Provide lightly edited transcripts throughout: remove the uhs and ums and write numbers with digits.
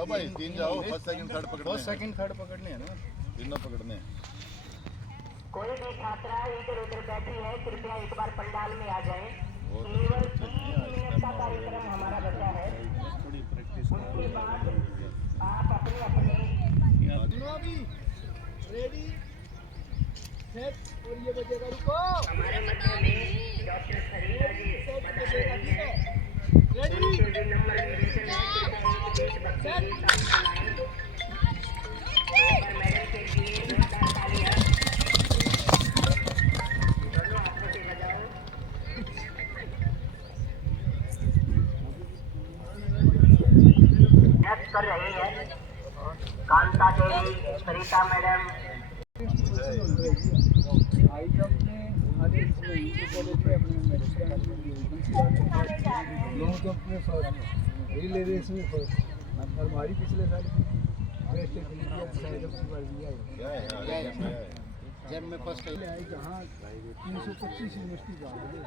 जाओ भाई, 3 जाओ, फर्स्ट सेकंड थर्ड पकड़ने, फर्स्ट सेकंड थर्ड पकड़ने हैं ना, तीनों पकड़ने हैं। कोई भी छात्रा इधर उधर बैठी है, कृपया एक बार पंडाल में आ जाएं। बहुत केवल अच्छे 3 मिनट का कार्यक्रम हमारा बचा है। थोड़ी प्रैक्टिस उसके बाद आप अपने अपने रेडी सेट और ये बजेगा रुको। हमारे मध्य में डॉक्टर सरिता जी बता रही है। रेडी जो नंबर निर्देशन है, कृपया एक देशभक्ति गीत आप सुनाएं। एक बार मैडम के लिए जोरदार तालियां। दोनों हाथों से बजाओ। नेक्स्ट कर रही है कांता देवी सरिता मैडम। हाई जंप में आगे इसमें कॉलेज में अपने लॉन्ग जंप में फर्स्ट, रिले रेस में फर्स्ट, और हमारी पिछले साल की बेस्ट साइड ऑफ बार दिया है जब मैं फर्स्ट आई जहाँ 325 यूनिवर्सिटी जा रही है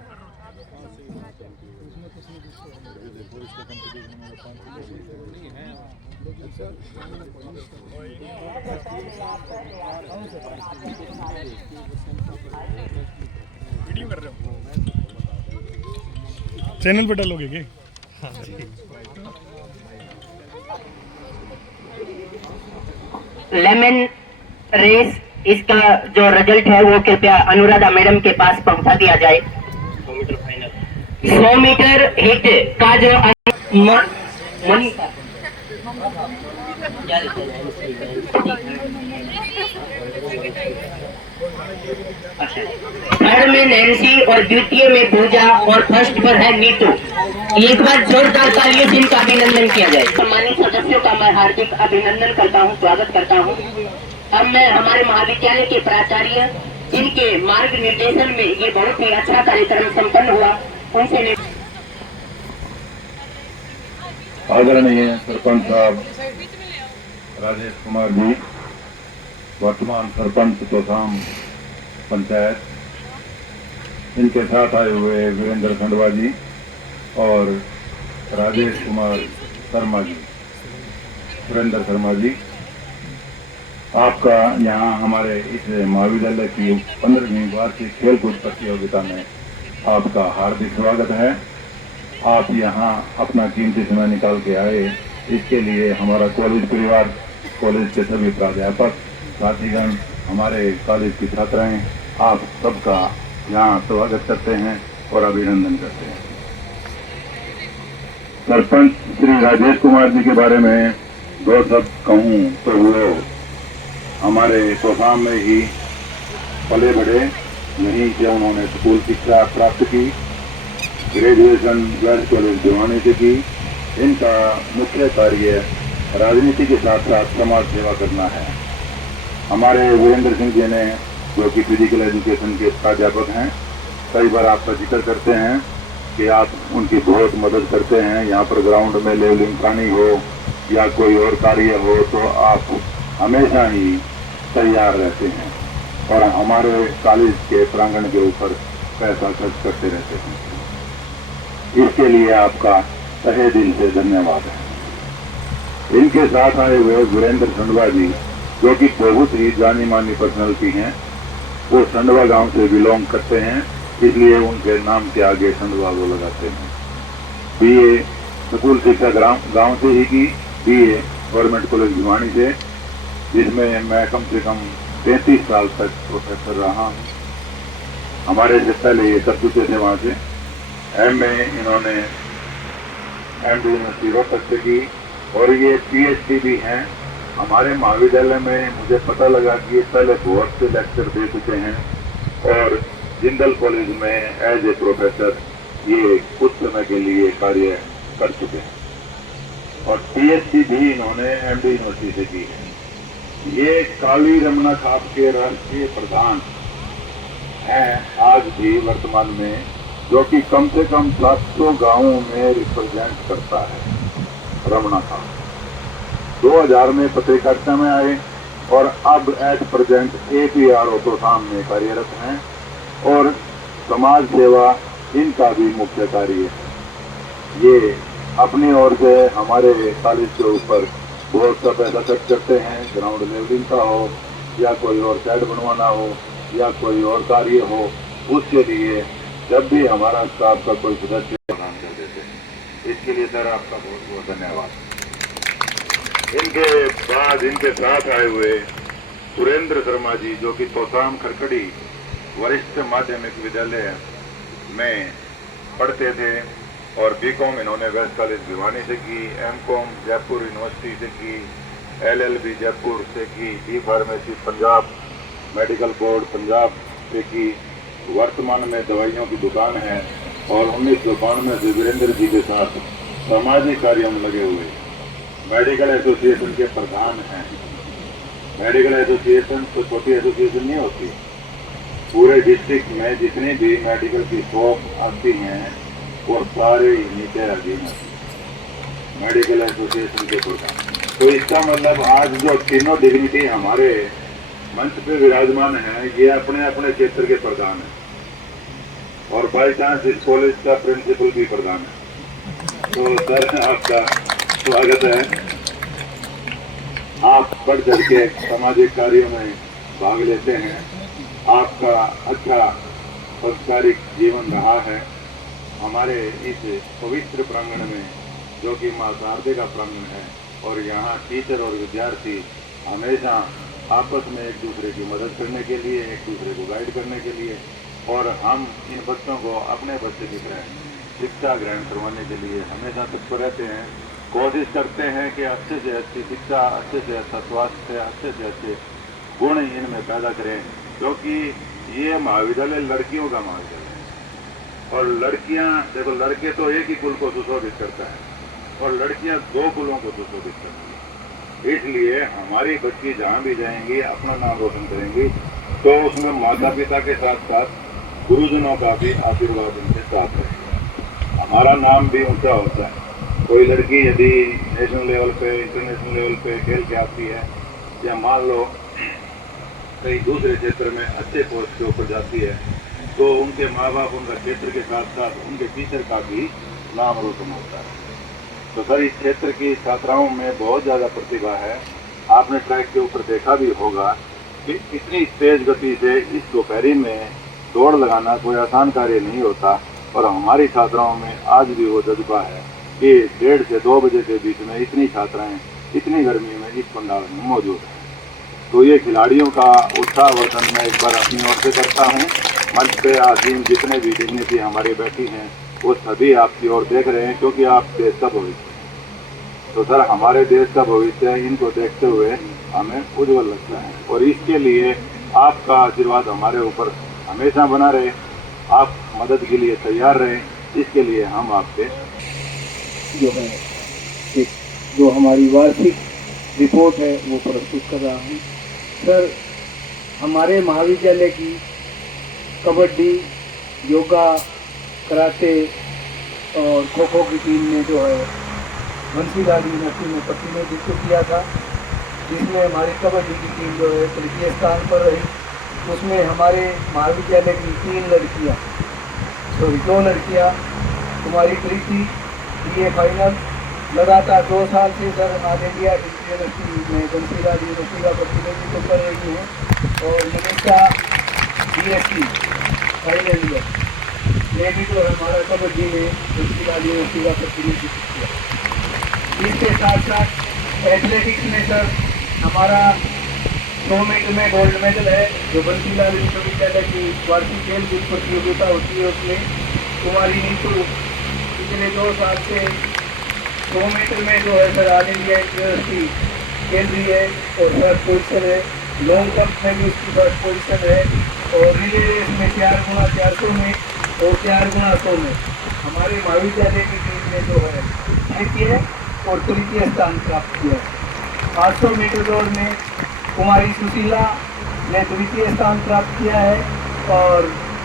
उसमें कुछ न कुछ देखो इसका कंपटीशन में 5 नहीं है, लेकिन सर वीडियो कर रहे हो, चैनल पे डालोगे क्या? लेमन रेस इसका जो रिजल्ट है वो कृपया अनुराधा मैडम के पास पहुंचा दिया जाए। 100 मीटर हिट का जो थर्ड में नैन्सी और द्वितीय में पूजा और फर्स्ट पर है नीतू। एक बार जोरदार तालियों से इनका अभिनंदन किया जाए। सम्मानित सदस्यों का मैं हार्दिक अभिनंदन करता हूं, स्वागत करता हूं। अब मैं हमारे महाविद्यालय के प्राचार्य जिनके मार्ग निर्देशन में ये बहुत ही अच्छा कार्यक्रम संपन्न हुआ, उनसे आदरणीय सरपंच साहब राजेश कुमार जी, वर्तमान सरपंच तोसाम पंचायत, इनके साथ आए हुए वीरेंद्र खंडवा जी और राजेश कुमार शर्मा जी, सुरेंद्र शर्मा जी, आपका यहाँ हमारे इस महाविद्यालय की 15वीं वार्षिक खेलकूद प्रतियोगिता में आपका हार्दिक स्वागत है। आप यहाँ अपना कीमती समय निकाल के आए, इसके लिए हमारा कॉलेज परिवार, कॉलेज के सभी प्राध्यापक, साथीगण, हमारे कॉलेज की छात्राएं, आप सबका यहाँ स्वागत करते हैं और अभिनंदन करते हैं। सरपंच श्री राजेश कुमार जी के बारे में 2 शब्द कहूँ तो वो हमारे तोसाम में ही पले बढ़े, यहीं से उन्होंने स्कूल शिक्षा प्राप्त की, ग्रेजुएशन गर्ल्स कॉलेज भिवानी से की। इनका मुख्य कार्य राजनीति के साथ साथ समाज सेवा करना है। हमारे वीरेंद्र सिंह जी ने, जो कि फिजिकल एजुकेशन के प्राध्यापक हैं, कई बार आपका जिक्र करते हैं कि आप उनकी बहुत मदद करते हैं। यहाँ पर ग्राउंड में लेवलिंग पानी हो या कोई और कार्य हो तो आप हमेशा ही तैयार रहते हैं और हमारे कॉलेज के प्रांगण के ऊपर पैसा खर्च करते रहते हैं। इसके लिए आपका तहे दिल से धन्यवाद है। इनके साथ आए हुए वीरेंद्र खंडवा जी, जो कि बहुत ही जानी मानी पर्सनैलिटी हैं, वो खंडवा गांव से बिलोंग करते हैं, इसलिए उनके नाम के आगे खंडवा वो लगाते हैं। बीए स्कूल शिक्षा गांव से ही की, बीए गवर्नमेंट कॉलेज भिवानी से, जिसमें मैं कम से कम 33 साल तक प्रोफेसर रहा हूँ। हमारे से पहले ये कर चुके थे वहाँ से। एमए इन्होंने एमडी यूनिवर्सिटी रोहतक से की और ये पीएचडी भी हैं। हमारे महाविद्यालय में मुझे पता लगा कि ये पहले बहुत से लेक्चर दे चुके हैं और जिंदल कॉलेज में एज ए प्रोफेसर ये कुछ समय के लिए कार्य कर चुके हैं और पीएचडी भी इन्होंने एमडी यूनिवर्सिटी से की है। ये काली रमना खाप के राष्ट्रीय प्रधान हैं आज भी वर्तमान में, जो कि कम से कम 700 गांवों में रिप्रेजेंट करता है। रमना खाप 2000 में पत्रकारिता में आए और अब एट प्रेजेंट APRO तोसाम में कार्यरत हैं और समाज सेवा इनका भी मुख्य कार्य है। ये अपनी ओर से हमारे कॉलेज के ऊपर वो सब ऐसा कट करते हैं, ग्राउंड लेवलिंग का हो या कोई और साइड बनवाना हो या कोई और कार्य हो, उसके लिए जब भी हमारा स्टाफ का कोई सदस्य प्रदान कर देते हैं। इसके लिए सर आपका बहुत बहुत धन्यवाद। इनके बाद इनके साथ आए हुए सुरेंद्र शर्मा जी, जो कि तोसाम खरकड़ी वरिष्ठ माध्यमिक विद्यालय में पढ़ते थे और बीकॉम इन्होंने वेस्ट कॉलेज भिवानी से की, एमकॉम जयपुर यूनिवर्सिटी से की, एलएलबी जयपुर से की, D pharmacy Punjab medical board Punjab से की। वर्तमान में दवाइयों की दुकान है और 1992 से वीरेंद्र जी के साथ सामाजिक कार्यों में लगे हुए मेडिकल एसोसिएशन के प्रधान हैं। मेडिकल एसोसिएशन तो छोटी एसोसिएशन नहीं होती, पूरे डिस्ट्रिक्ट में जितनी भी मेडिकल की शॉप आती हैं वो सारे नीचे अधीन मेडिकल एसोसिएशन के प्रधान। तो इसका मतलब आज जो तीनों डिग्निटी हमारे मंच पे विराजमान है, ये अपने अपने क्षेत्र के प्रधान हैं और बाई चांस इस कॉलेज का प्रिंसिपल भी प्रधान है। तो सर आपका स्वागत है। आप बढ़ चढ़ के सामाजिक कार्यों में भाग लेते हैं। आपका अच्छा संस्कारिक जीवन रहा है। हमारे इस पवित्र प्रांगण में, जो कि मां शारदे का प्रांगण है, और यहाँ टीचर और विद्यार्थी हमेशा आपस में एक दूसरे की मदद करने के लिए, एक दूसरे को गाइड करने के लिए, और हम इन बच्चों को अपने बच्चे की तरह शिक्षा ग्रहण करवाने के लिए हमेशा तत्पर रहते हैं। कोशिश करते हैं कि अच्छे से अच्छी शिक्षा, अच्छे से अच्छा स्वास्थ्य, अच्छे से अच्छे गुण इनमें पैदा करें, क्योंकि ये महाविद्यालय लड़कियों का महाविद्यालय है। और लड़कियां देखो, लड़के तो एक ही कुल को सुशोभित करता है और लड़कियां 2 कुलों को सुशोभित करती है। इसलिए हमारी बच्ची जहाँ भी जाएंगी अपना नाम रोशन करेंगी, तो उसमें माता पिता के साथ साथ गुरुजनों का भी आशीर्वाद उनके साथ रहेगा, हमारा नाम भी ऊंचा होता है। कोई लड़की यदि नेशनल लेवल पे, इंटरनेशनल लेवल पे खेल के आती है, या मान लो कहीं दूसरे क्षेत्र में अच्छे पोस्ट के ऊपर जाती है, तो उनके माँ बाप उनका क्षेत्र के साथ साथ उनके टीचर का भी नाम रोशन होता है। तो सर, इस क्षेत्र की छात्राओं में बहुत ज़्यादा प्रतिभा है। आपने ट्रैक के ऊपर देखा भी होगा कि इतनी तेज गति से इस दोपहरी में दौड़ लगाना कोई आसान कार्य नहीं होता, और हमारी छात्राओं में आज भी वो जज्बा है कि 1:30 से 2 बजे के बीच में इतनी छात्राएं इतनी गर्मी में इस पंडाल में मौजूद हैं। तो ये खिलाड़ियों का उत्साहवर्धन मैं एक बार अपनी ओर से करता हूँ। मंच पे आसीन जितने भी डिग्निटी हमारे बैठी हैं वो सभी आपकी ओर देख रहे हैं, क्योंकि आप देश का भविष्य हैं। तो सर, हमारे देश का भविष्य इनको देखते हुए हमें उज्जवल लगता है, और इसके लिए आपका आशीर्वाद हमारे ऊपर हमेशा बना रहे, आप मदद के लिए तैयार रहें, इसके लिए हम आपसे जो है जो हमारी वार्षिक रिपोर्ट है वो प्रस्तुत कर रहा हूँ। सर, हमारे महाविद्यालय की कबड्डी, योगा, कराटे और खो खो की टीम ने जो है बंसीलाल यूनिवर्सिटी में प्रतिनिधित्व किया था, जिसमें हमारी कबड्डी की टीम जो है तृतीय स्थान पर रही। उसमें हमारे महाविद्यालय की 2 लड़कियाँ, कुमारी प्रीति BA फाइनल, लगातार 2 साल से सर ऑल इंडिया यूनिवर्सिटी में बंसीलाल यूनिवर्सिटी का प्रतिनिधित्व कर रही हैं, और मनीषा BSc फाइनल ईयर, ये भी जो हमारा कबड्डी में बंसीलाल यूनिवर्सिटी का प्रतिनिधित्व किया। इसके साथ साथ एथलेटिक्स में सर हमारा 100 मीटर में गोल्ड मेडल है, जो बंसीलाल विश्वविद्यालय की वार्षिक खेल कूद प्रतियोगिता होती है, उसमें कुमारी नीतू पिछले 2 साल से 100 मीटर में जो है सर ऑल इंडिया यूनिवर्सिटी खेल रही है और फर्स्ट पोजिशन है। लॉन्ग जंप में भी उसकी फर्स्ट पोजिशन है, और रिले रेस में 4x400 में और 4x100 में हमारे महाविद्यालय की टीम ने जो है द्वितीय और तृतीय स्थान प्राप्त किया है। 800 मीटर दौड़ में कुमारी सुशीला ने द्वितीय स्थान प्राप्त किया है, और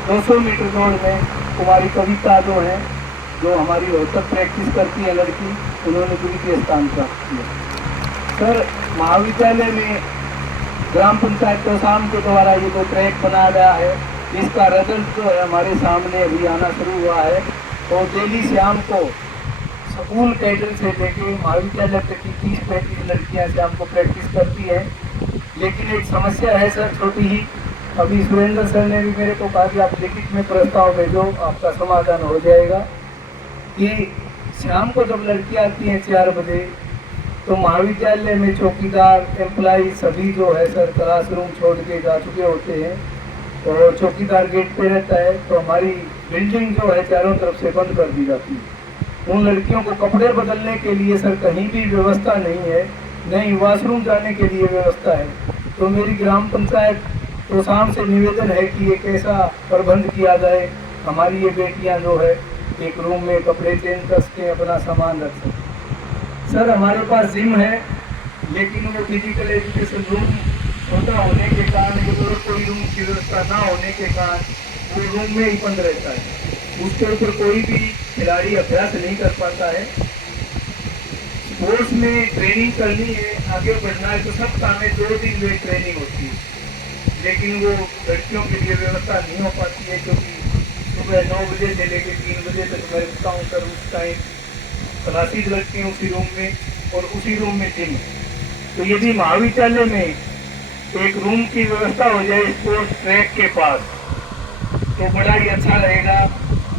200 मीटर दौड़ में कुमारी कविता जो है, जो हमारी रोहतक प्रैक्टिस करती है लड़की, उन्होंने द्वितीय स्थान प्राप्त किया। सर, महाविद्यालय में ग्राम पंचायत तोसाम के द्वारा ये जो ट्रैक बनाया गया है, इसका रिजल्ट जो है हमारे सामने अभी आना शुरू हुआ है, और डेली शाम को स्कूल कैडर से लेके महाविद्यालय तक की 30-35 लड़कियां शाम को प्रैक्टिस करती हैं। लेकिन एक समस्या है सर, छोटी ही। अभी सुरेंद्र सर ने भी मेरे को कहा कि आप लिखित में प्रस्ताव भेजो, आपका समाधान हो जाएगा। कि शाम को जब लड़कियां आती हैं 4 बजे, तो महाविद्यालय में चौकीदार एम्प्लॉय सभी जो है सर क्लासरूम छोड़ के जा चुके होते हैं और चौकीदार गेट पे रहता है। तो हमारी बिल्डिंग जो है चारों तरफ से बंद कर दी जाती है। उन लड़कियों को कपड़े बदलने के लिए सर कहीं भी व्यवस्था नहीं है, नहीं वॉशरूम जाने के लिए व्यवस्था है। तो मेरी ग्राम पंचायत तो शाम से निवेदन है कि एक ऐसा प्रबंध किया जाए, हमारी ये बेटियां जो है एक रूम में कपड़े चेंज कर सकें, अपना सामान रख सकें। सर हमारे पास जिम है, लेकिन वो फिजिकल एजुकेशन रूम छोटा होने के कारण, और कोई रूम की व्यवस्था ना होने के कारण वो रूम में ही बंद रहता है। उसके ऊपर कोई भी खिलाड़ी अभ्यास नहीं कर पाता है। स्पोर्ट्स में ट्रेनिंग करनी है, आगे बढ़ना है, तो सप्ताह में 2 दिन में ट्रेनिंग होती है, लेकिन वो लड़कियों के लिए व्यवस्था नहीं हो पाती है। क्योंकि सुबह 9 बजे से लेकर 3 बजे तक मैं रुकता हूँ सर, उस टाइम क्लासेज लगती हैं उसी रूम में, और उसी रूम में जिम। तो यदि महाविद्यालय में एक रूम की व्यवस्था हो जाए स्पोर्ट्स ट्रैक के पास, तो बड़ा ही अच्छा रहेगा।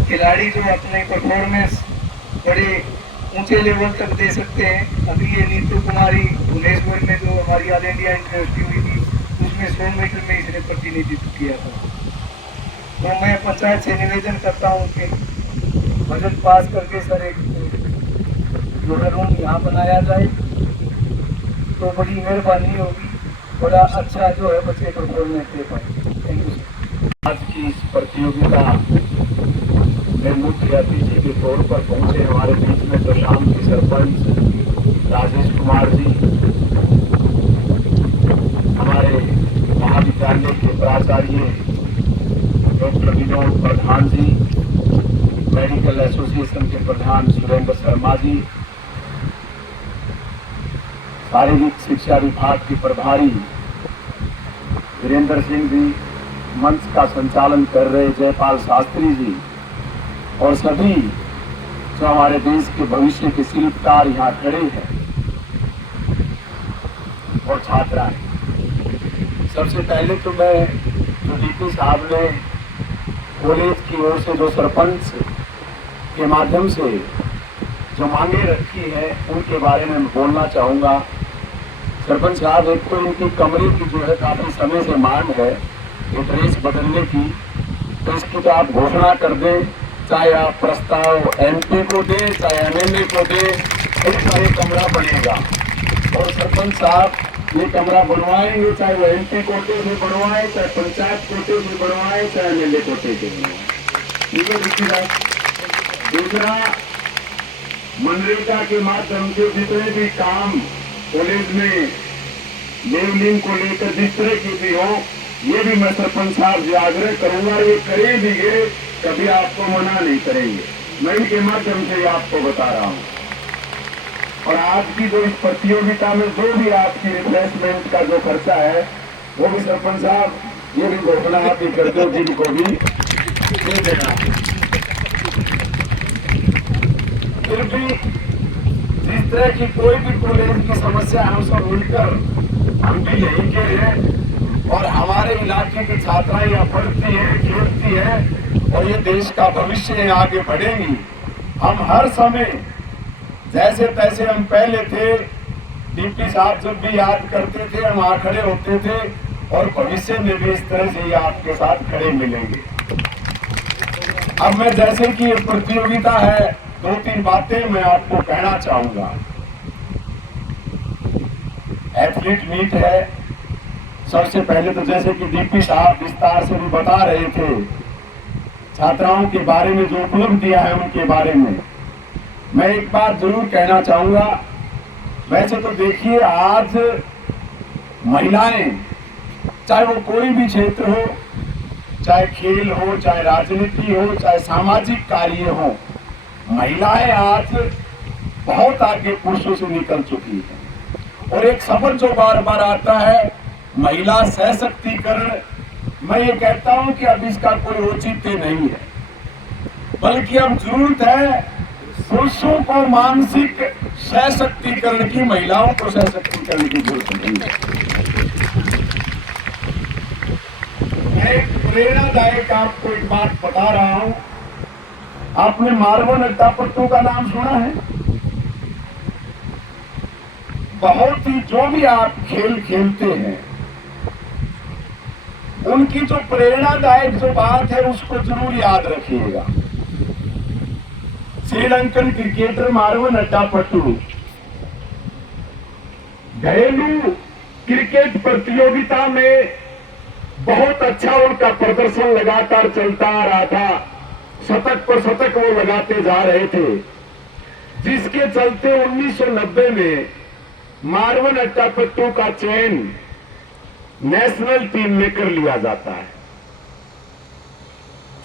खिलाड़ी जो अपने परफॉर्मेंस बड़े ऊंचे लेवल तक दे सकते हैं। अभी ये नीतू कुमारी भुवनेश्वर में जो हमारी ऑल इंडिया यूनिवर्सिटी हुई थी, उसमें 100 मीटर में इसने प्रतिनिधित्व किया था। तो मैं पंचायत से निवेदन करता हूँ कि बजट पास करके सर एक रूम यहाँ बनाया जाए, तो बड़ी मेहरबानी होगी, बड़ा अच्छा जो है बच्चे परफॉर्मेंस दे पाए। Thank you sir. आज की इस प्रतियोगिता में मुख्य अतिथि के तौर पर पहुंचे हमारे बीच में प्रशांत के सरपंच राजेश कुमार जी, हमारे महाविद्यालय के प्राचार्य डॉक्टर विनोद प्रधान जी, मेडिकल एसोसिएशन के प्रधान सुरेंद्र शर्मा जी, शारीरिक शिक्षा विभाग के प्रभारी वीरेंद्र सिंह जी, मंच का संचालन कर रहे जयपाल शास्त्री जी, और सभी जो हमारे देश के भविष्य के शिल्पकार यहाँ खड़े हैं और छात्राएं। सबसे पहले तो मैं जो डीपी साहब ने कॉलेज की ओर से जो सरपंच के माध्यम से जो मांगे रखी है उनके बारे में बोलना चाहूँगा। सरपंच साहब, एक तो इनकी कमरे की जो है काफ़ी समय से मांग है ड्रेस बदलने की, तो इसकी तो आप घोषणा कर दें, चाहे आप प्रस्ताव एमपी को दें चाहे एमएलए को दें, एक सारे कमरा बनेगा। और सरपंच साहब ये कमरा बनवाएंगे, चाहे वो एमपी कोटे से बनवाए, चाहे पंचायत कोटे से बनवाए, चाहे एमएलए कोटे से बनवाए। ठीक है देखिए। दूसरा, मनरेगा के माध्यम से जितने भी काम कॉलेज में लेवलिंग को लेकर जिस तरह की भी हो, ये भी मैं सरपंच साहब से आग्रह करूंगा, ये करेंगे, कभी आपको मना नहीं करेंगे। मैं इनके माध्यम से आपको बता रहा हूँ। और आज की जो इस प्रतियोगिता में जो भी आपकी रिफ्रेशमेंट का जो खर्चा है, वो भी सरपंच साहब ये भी घोषणा आप ही कर दो, जिनको भी दे देना। फिर भी जिस तरह की कोई भी कॉलेज की समस्या हम सब मिलकर, हम भी यहीं के हैं और हमारे इलाके की छात्राएं यहाँ पढ़ती हैं, खेलती हैं और ये देश का भविष्य है, आगे बढ़ेंगी। हम हर समय जैसे तैसे हम पहले थे, डीपी साहब जब भी याद करते थे हम वहाँ खड़े होते थे, और भविष्य में भी इस तरह से ये आपके साथ खड़े मिलेंगे। अब मैं जैसे कि ये प्रतियोगिता है, 2-3 बातें मैं आपको कहना चाहूंगा। एथलीट मीट है। सबसे पहले तो जैसे कि डीपी साहब विस्तार से भी बता रहे थे, छात्राओं के बारे में जो उपलब्धियां है उनके बारे में मैं एक बात जरूर कहना चाहूंगा। वैसे तो देखिए, आज महिलाएं, चाहे वो कोई भी क्षेत्र हो, चाहे खेल हो, चाहे राजनीति हो, चाहे सामाजिक कार्य हो, महिलाएं आज बहुत आगे पुरुषों से निकल चुकी है। और एक शब्द जो बार बार आता है, महिला सशक्तिकरण, मैं ये कहता हूं कि अब इसका कोई औचित्य नहीं है, बल्कि अब जरूरत है पुरुषों को मानसिक सशक्तिकरण की, महिलाओं को सशक्तिकरण की जरूरत नहीं है। मैं एक प्रेरणादायक आपको एक बात बता रहा हूं। आपने मार्बल अट्टापट्टू का नाम सुना है? बहुत ही, जो भी आप खेल खेलते हैं उनकी जो प्रेरणादायक जो बात है उसको जरूर याद रखिएगा। श्रीलंकन क्रिकेटर मार्बल अट्टापट्टू घरेलू क्रिकेट प्रतियोगिता में बहुत अच्छा उनका प्रदर्शन लगातार चलता आ रहा था। शतक पर शतक वो लगाते जा रहे थे, जिसके चलते 1990 में मार्बल अट्टापट्टू का चयन नेशनल टीम में कर लिया जाता है।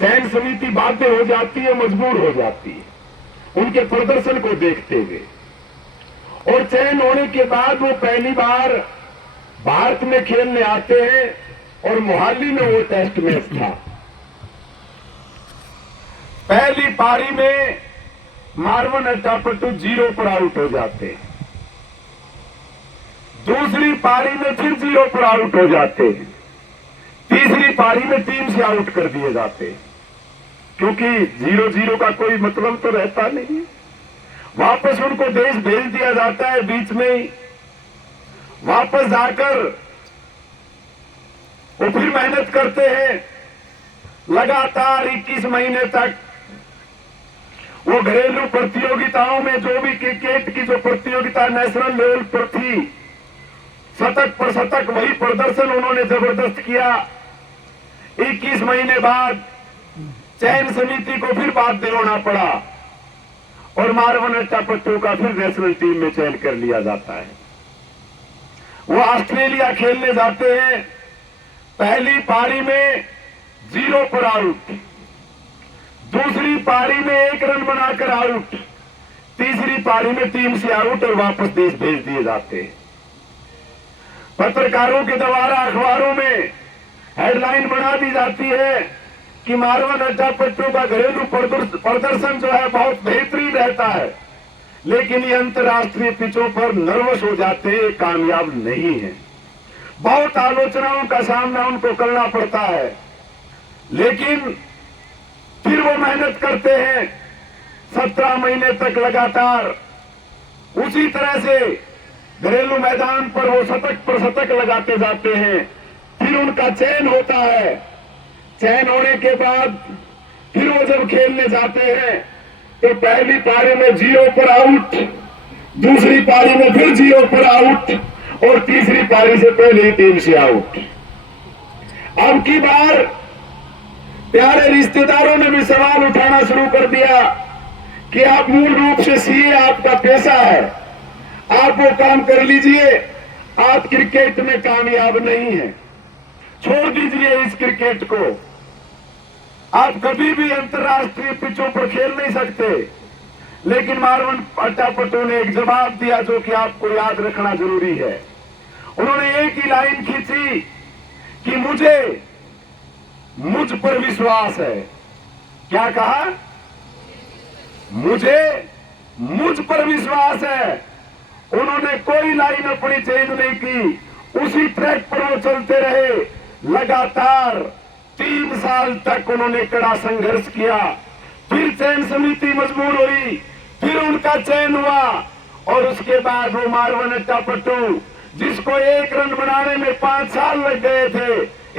चयन समिति बाध्य हो जाती है, मजबूर हो जाती है उनके प्रदर्शन को देखते हुए, और चयन होने के बाद वो पहली बार भारत में खेलने आते हैं और मोहाली में वो टेस्ट मैच था। पहली पारी में मार्बल अट्टापट्टू 0 पर आउट हो जाते हैं, दूसरी पारी में फिर 0 पर आउट हो जाते हैं, तीसरी पारी में टीम से आउट कर दिए जाते हैं, क्योंकि 0-0 का कोई मतलब तो रहता नहीं है। वापस उनको देश भेज दिया जाता है, बीच में ही वापस जाकर वो फिर मेहनत करते हैं लगातार 21 महीने तक। वो घरेलू प्रतियोगिताओं में जो भी क्रिकेट की जो प्रतियोगिता नेशनल लेवल पर थी, शतक पर शतक वही प्रदर्शन उन्होंने जबरदस्त किया। 21 महीने बाद चयन समिति को फिर बाध्य होना पड़ा और मार्बल अट्टापट्टू का फिर नेशनल टीम में चयन कर लिया जाता है। वो ऑस्ट्रेलिया खेलने जाते हैं, पहली पारी में 0 पर आउट, दूसरी पारी में 1 रन बनाकर आउट, तीसरी पारी में टीम से आउट और वापस देश भेज दिए जाते हैं। पत्रकारों के द्वारा अखबारों में हेडलाइन बना दी जाती है कि मार्बल अट्टापट्टू का घरेलू प्रदर्शन जो है बहुत बेहतरीन रहता है, लेकिन ये अंतर्राष्ट्रीय पिचों पर नर्वस हो जाते हैं, कामयाब नहीं है। बहुत आलोचनाओं का सामना उनको करना पड़ता है, लेकिन फिर वो मेहनत करते हैं 17 महीने तक लगातार। उसी तरह से घरेलू मैदान पर वो शतक पर शतक लगाते जाते हैं। फिर उनका चयन होता है, चयन होने के बाद फिर वो जब खेलने जाते हैं तो पहली पारी में 0 पर आउट, दूसरी पारी में फिर 0 पर आउट और तीसरी पारी से पहले ही टीम से आउट। अब की बार प्यारे रिश्तेदारों ने भी सवाल उठाना शुरू कर दिया कि आप मूल रूप से सीए आपका पेशा है, आप वो काम कर लीजिए, आप क्रिकेट में कामयाब नहीं हैं, छोड़ दीजिए इस क्रिकेट को, आप कभी भी अंतर्राष्ट्रीय पिचों पर खेल नहीं सकते। लेकिन मार्बल अट्टापट्टू ने एक जवाब दिया जो कि आपको याद रखना जरूरी है। उन्होंने एक ही लाइन खींची कि मुझ पर विश्वास है। क्या कहा? मुझ पर विश्वास है। उन्होंने कोई लाइन अपनी चेंज नहीं की, उसी ट्रैक पर वो चलते रहे। लगातार 3 साल तक उन्होंने कड़ा संघर्ष किया। फिर चयन समिति मजबूर हुई, फिर उनका चयन हुआ और उसके बाद वो मार्बल अट्टापट्टू, जिसको 1 रन बनाने में 5 साल लग गए थे,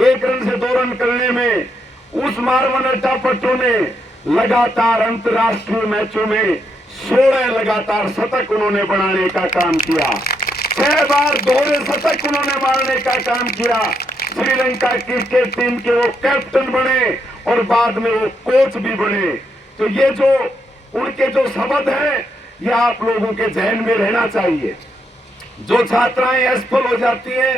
1 रन से 2 रन करने में, उस मार्बल अट्टापट्टू ने लगातार अंतर्राष्ट्रीय मैचों में 16 लगातार शतक उन्होंने बनाने का काम किया। 6 बार दोहरे शतक उन्होंने मारने का काम किया। श्रीलंका क्रिकेट टीम के वो कैप्टन बने और बाद में वो कोच भी बने। तो ये जो उनके जो शब्द हैं, ये आप लोगों के जहन में रहना चाहिए। जो छात्राएं असफल हो जाती हैं,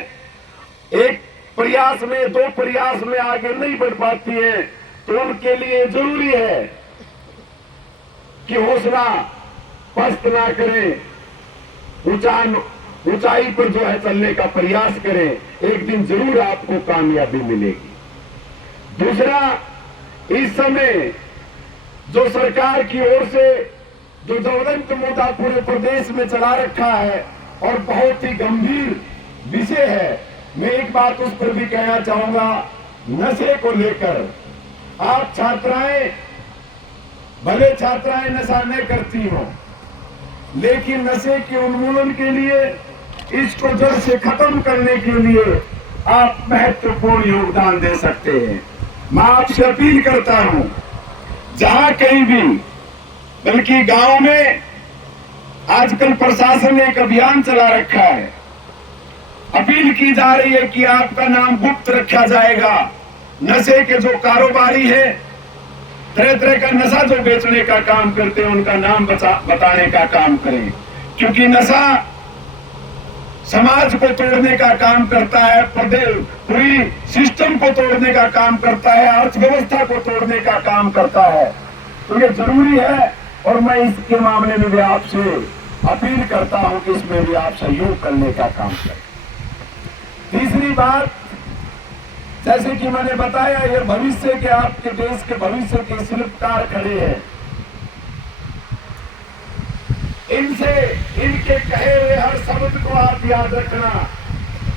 एक प्रयास में 2 प्रयास में आगे नहीं बढ़ पाती हैं, तो उनके लिए जरूरी है कि हौसला पस्त ना करें, ऊंचाई पर जो है चलने का प्रयास करें। एक दिन जरूर आपको कामयाबी मिलेगी। दूसरा, इस समय जो सरकार की ओर से जो ज्वलंत मुद्दा पूरे प्रदेश में चला रखा है और बहुत ही गंभीर विषय है। मैं एक बात उस पर भी कहना चाहूंगा, नशे को लेकर आप छात्राएं, भले छात्राएं नशा नहीं करती हो, लेकिन नशे के उन्मूलन के लिए, इसको जड़ से खत्म करने के लिए आप महत्वपूर्ण योगदान दे सकते हैं। मैं आपसे अपील करता हूं, जहां कहीं भी, बल्कि गांव में आजकल प्रशासन ने एक अभियान चला रखा है, अपील की जा रही है कि आपका नाम गुप्त रखा जाएगा। नशे के जो कारोबारी है, तरह तरह का नशा जो बेचने का काम करते हैं, उनका नाम बताने का काम करें, क्योंकि नशा समाज को तोड़ने का काम करता है, पूरी सिस्टम को तोड़ने का काम करता है, अर्थव्यवस्था को तोड़ने का काम करता है। तो ये जरूरी है और मैं इसके मामले में भी आपसे अपील करता हूं कि इसमें भी आप सहयोग करने का काम करें। तीसरी बात, जैसे कि मैंने बताया, ये भविष्य के, आपके देश के भविष्य के शिल्पकार खड़े हैं। इनसे, इनके कहे हुए हर शब्द को आप याद रखना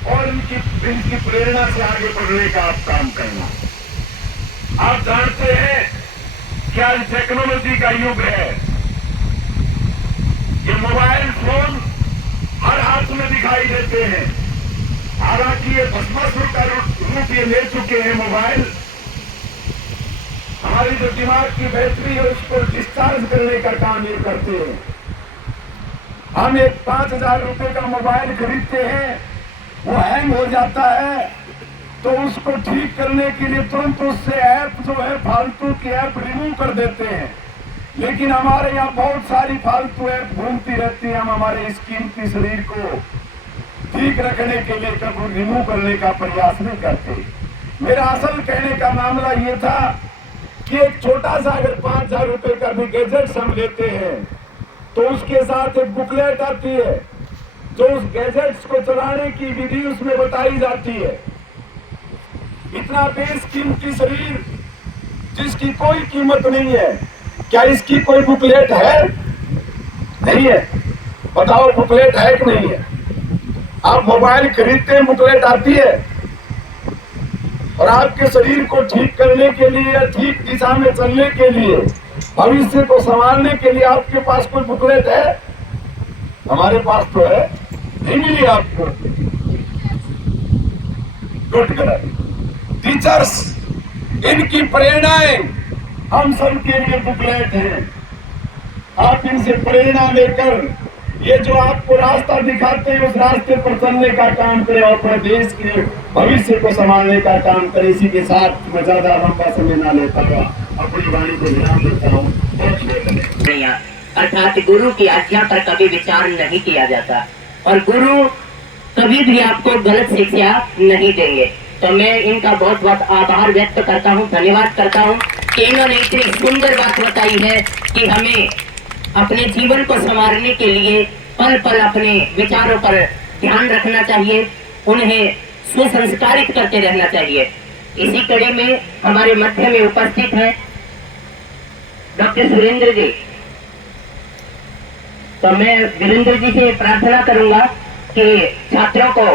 और इनकी प्रेरणा से आगे बढ़ने का आप काम करना। आप जानते हैं कि आज टेक्नोलॉजी का युग है। ये मोबाइल फोन हर हाथ में दिखाई देते हैं। हालांकि ये भस्मासुर का रूप ये ले चुके हैं मोबाइल। हमारी जो दिमाग की बैटरी है उसको डिस्चार्ज करने का काम ये करते हैं। हम एक 5,000 रुपए का मोबाइल खरीदते हैं, वो हैंग हो जाता है, तो उसको ठीक करने के लिए तुरंत उससे ऐप जो है, फालतू की ऐप रिमूव कर देते हैं। लेकिन हमारे यहाँ बहुत सारी फालतू ऐप घूमती रहती है। हम हमारे इस कीमती शरीर को ठीक रखने के लिए कभी रिमूव करने का प्रयास नहीं करते। मेरा असल कहने का मामला ये था कि एक छोटा सा अगर 5,000 रुपए का भी गैजेट हम लेते हैं तो उसके साथ एक बुकलेट आती है, जो उस गैजेट्स को चलाने की विधि उसमें बताई जाती है। इतना बेशकीमती शरीर जिसकी कोई कीमत नहीं है, क्या इसकी कोई बुकलेट है? नहीं है। बताओ बुकलेट है कि नहीं है? आप मोबाइल खरीदते हैं, बुकलेट आती है। और आपके शरीर को ठीक करने के लिए या ठीक दिशा में चलने के लिए, भविष्य को संभालने के लिए आपके पास कोई बुकलेट है? हमारे पास तो है, नहीं मिली आपको। गुड गलत। टीचर्स, इनकी प्रेरणाएं हम सब के लिए बुकलेट है। आप इनसे प्रेरणा लेकर ये जो आपको रास्ता दिखाते हैं, उस रास्ते पर चलने का काम करें और अपने देश के भविष्य को संभालने का काम करें। इसी के साथ मैं ज्यादा लंबा समय ना लेता हुआ अपनी वाणी को विराम देता हूँ। अर्थात गुरु की आज्ञा पर कभी विचार नहीं किया जाता और गुरु कभी भी आपको गलत शिक्षा नहीं देंगे। तो मैं इनका बहुत बहुत आभार व्यक्त करता हूँ, धन्यवाद करता हूँ कि इन्होंने इतनी सुंदर बात बताई है कि हमें अपने जीवन को संवारने के लिए पल पल अपने विचारों पर ध्यान रखना चाहिए, उन्हें सुसंस्कारित करते रहना चाहिए। इसी कड़ी में हमारे मध्य में उपस्थित हैं डॉक्टर सुरेंद्र जी। तो मैं वीरेंद्र जी से प्रार्थना करूंगा कि छात्रों को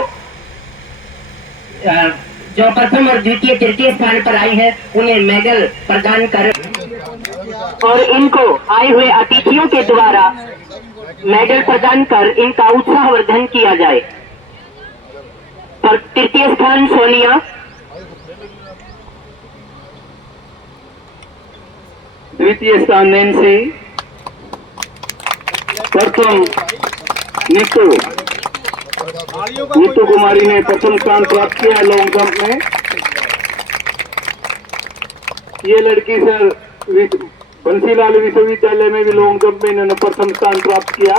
जो प्रथम और द्वितीय तृतीय स्थान पर आई है उन्हें मेडल प्रदान कर और इनको आए हुए अतिथियों के द्वारा मेडल प्रदान कर इनका उत्साहवर्धन किया जाए। तृतीय स्थान सोनिया, द्वितीय स्थान नैन्सी, प्रथम नीतू कुमारी ने प्रथम स्थान प्राप्त किया लॉन्ग जंप में। ये लड़की सर बंसीलाल विश्वविद्यालय में भी लॉन्ग जंप में इन्होंने प्रथम स्थान प्राप्त किया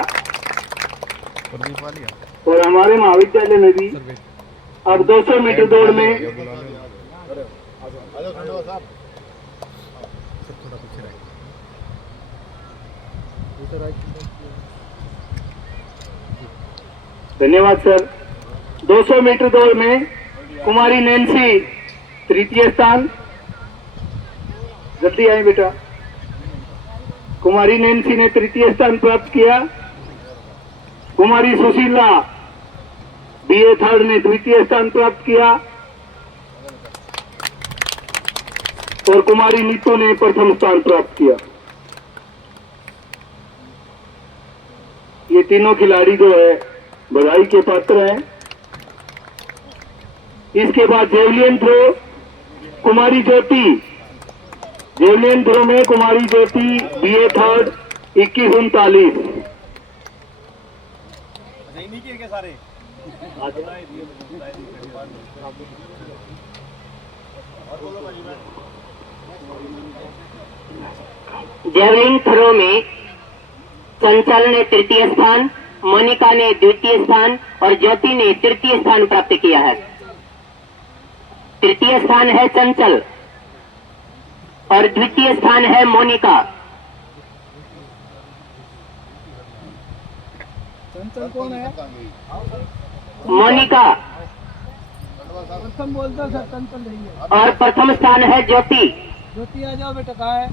और हमारे महाविद्यालय में भी। अब 200 मीटर दौड़ में धन्यवाद सर। 200 मीटर दौड़ में कुमारी नैन्सी तृतीय स्थान, जल्दी आए बेटा। कुमारी नैन्सी ने तृतीय स्थान प्राप्त किया। कुमारी सुशीला BA थर्ड ने द्वितीय स्थान प्राप्त किया और कुमारी नीतू ने प्रथम स्थान प्राप्त किया। ये तीनों खिलाड़ी जो है बधाई के पात्र हैं। इसके बाद जेवलिन थ्रो कुमारी ज्योति, जेवलिन थ्रो में कुमारी ज्योति BA थर्ड 2139। जेवलिन थ्रो में चंचल ने तृतीय स्थान, मोनिका ने द्वितीय स्थान और ज्योति ने तृतीय स्थान प्राप्त किया है। तृतीय स्थान है चंचल और द्वितीय स्थान है मोनिका। चंचल कौन है? मोनिका प्रथम बोलते सर, चंचल नहीं है। और प्रथम स्थान है ज्योति। ज्योति आ जाओ बेटा, कहाँ है?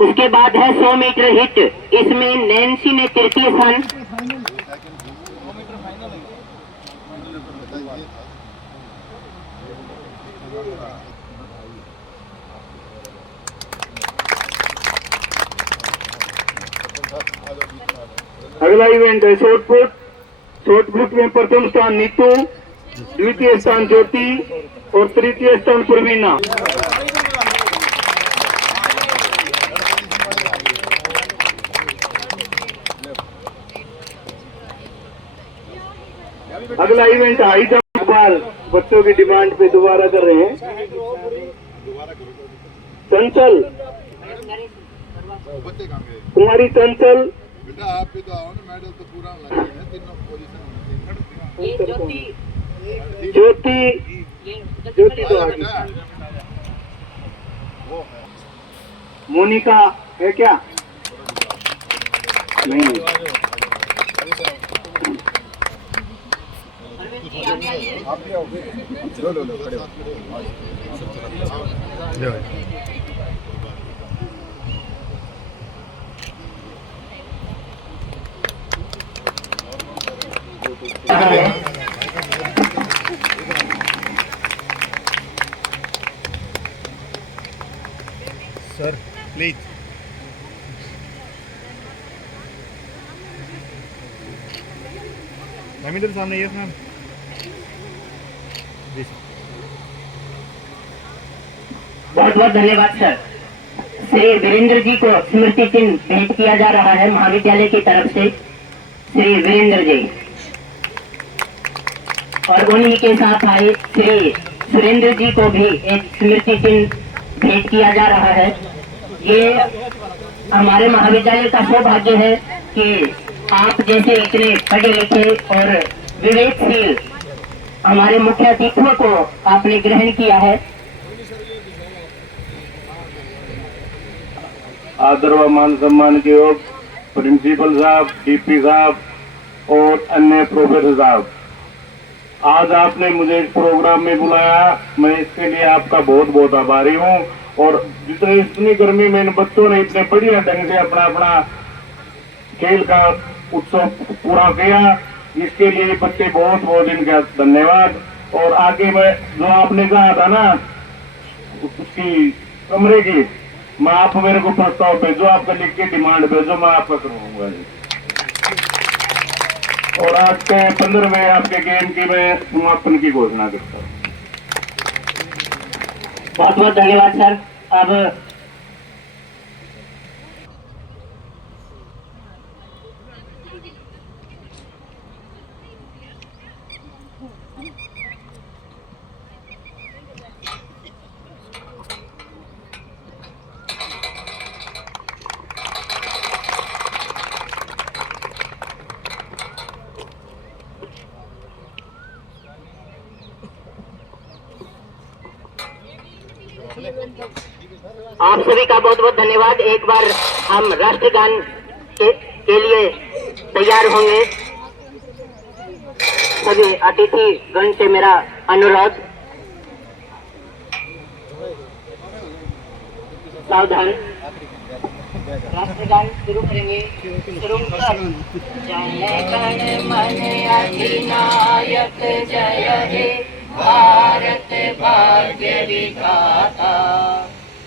उसके बाद है 100 मीटर हिट। इसमें नैन्सी ने तृतीय स्थान, अगला इवेंट है शॉर्टपुट। शॉर्टपुट में प्रथम स्थान नीतू, द्वितीय स्थान ज्योति और तृतीय स्थान प्रवीणा। अगला इवेंट हाई जंप बाल बच्चों की डिमांड पे दोबारा कर रहे हैं। चंचल, कुमारी चंचल, बेटा आप भी तो आओ ना, मेडल तो पूरा लगा है, तीनों पोजीशन ज्योति, ज्योति तो आ गई। मोनिका है क्या? नहीं। लो खड़े हो। Sir please. मैम इधर सामने, यस मैम। बहुत बहुत धन्यवाद सर। श्री वीरेंद्र जी को स्मृति चिन्ह भेंट किया जा रहा है महाविद्यालय की तरफ से। श्री वीरेंद्र जी और उन्हीं के साथ आए श्री सुरेंद्र जी को भी एक स्मृति चिन्ह भेंट किया जा रहा है। ये हमारे महाविद्यालय का सौभाग्य है कि आप जैसे इतने पढ़े लिखे और विवेकशील हमारे मुख्य अतिथियों को आपने ग्रहण किया है। आदर व मान सम्मान के योग प्रिंसिपल साहब, DP साहब और अन्य प्रोफेसर साहब, आज आपने मुझे इस प्रोग्राम में बुलाया, मैं इसके लिए आपका बहुत बहुत आभारी हूँ। और इतनी गर्मी में इन बच्चों ने इतने बढ़िया ढंग से अपना अपना खेल का उत्सव पूरा किया, इसके लिए बच्चे बहुत बहुत इनका धन्यवाद। और आगे मैं जो आपने कहा था ना उसकी कमरे की, मैं आप मेरे को प्रस्ताव भेजो, आपका लिख के डिमांड भेजो, मैं आपका करवाऊंगा। और आज के 15वें आपके गेम की मैं समापन की घोषणा करता हूँ। बहुत बहुत धन्यवाद सर। अब आप सभी का बहुत बहुत धन्यवाद। एक बार हम राष्ट्रगान के लिए तैयार होंगे। सभी अतिथि गण से मेरा अनुरोध, सावधान। राष्ट्रगान शुरू करेंगे। शुरू कर। जय गण मन अधिनायक जय हे भारत भाग्य विधाता,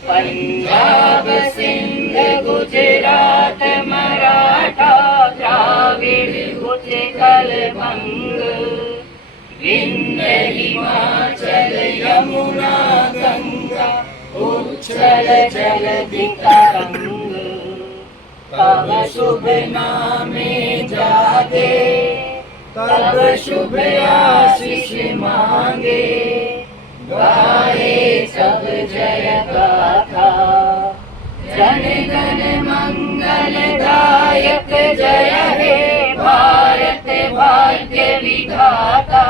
पंजाब सिंध गुजरात मराठा द्राविड़ उत्कल बंग, विंध्य हिमाचल यमुना गंगा उच्छल जलधि तरंग, तब शुभ नामे जागे तब शुभ आशीष मांगे, गाए सब जय गाथा, जन गण मंगल दायक जय हे भारत भाग्य विधाता।